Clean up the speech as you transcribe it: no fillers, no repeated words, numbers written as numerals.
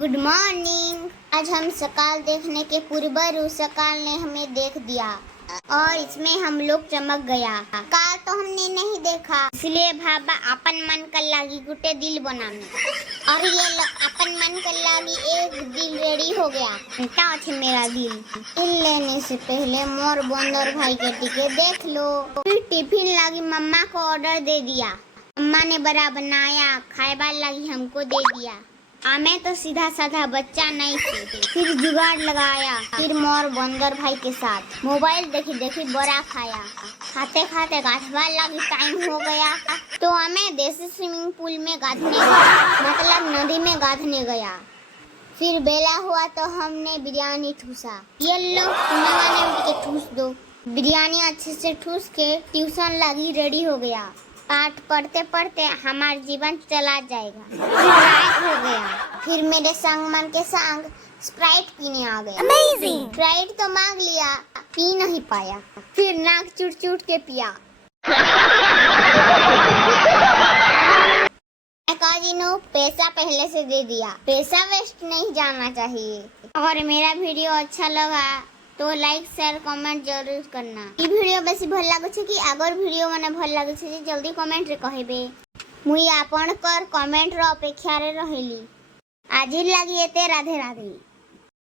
Good morning. आज हम सकाल देखने के पूर्व सकाल ने हमें देख दिया और इसमें हम लोग चमक गया। काल तो हमने नहीं देखा, इसलिए भाबा अपन मन कर लागी गुटे दिल बनाने और ये अपन मन कर लागी एक दिल रेडी हो गया। बेटा अच्छे मेरा दिल लेने से पहले मोर बंदर भाई के टिके देख लो। फिर टिफिन लागी मम्मा को ऑर्डर दे दिया। मम्मा ने बड़ा बनाया, खाएबार लागी हमको दे दिया। मैं तो सीधा साधा बच्चा नहीं थी। फिर जुगाड़ लगाया, फिर मोर बंदर भाई के साथ मोबाइल देखी बड़ा खाया। खाते खाते गाधवार लगी टाइम हो गया तो हमें देसी स्विमिंग पूल में गाधने गया, मतलब नदी में गाधने गया। फिर बेला हुआ तो हमने बिरयानी ठूसा। ये लो के ठूस दो। बिरयानी अच्छे से ठूस के ट्यूशन लगी रेडी हो गया। पाठ पढ़ते पढ़ते हमारा जीवन चला जाएगा। फिर रात हो गया। फिर मेरे संग मन के संग स्प्राइट पीने आ गया। अमेजिंग। स्प्राइट तो मांग लिया, पी नहीं पाया। फिर नाक चुट के पिया। काजी ने पैसा पहले से दे दिया। पैसा वेस्ट नहीं जाना चाहिए। और मेरा वीडियो अच्छा लगा तो लाइक शेयर कमेंट जरूर करना। ई वीडियो बेसी भल लागो छे कि आगर वीडियो मने भल लागो छे जल्दी कमेंट रे कहबे। मुई आपण कर कमेंट रो अपेक्षा रे रहेली। आज लागी एते राधे राधे।